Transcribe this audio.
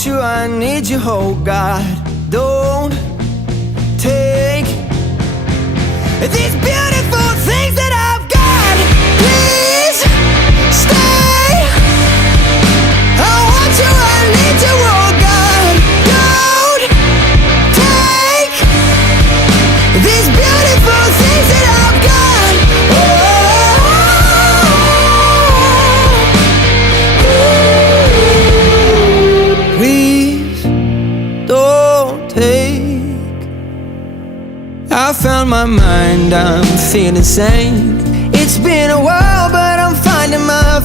want you, I need you, oh God. Don't take these beautiful things that I've got. Please stay. I want you, I need you, oh God. Don't take these beautiful things that I've got. Please don't take. I found my mind, I'm feeling sane. It's been a while, but I'm finding my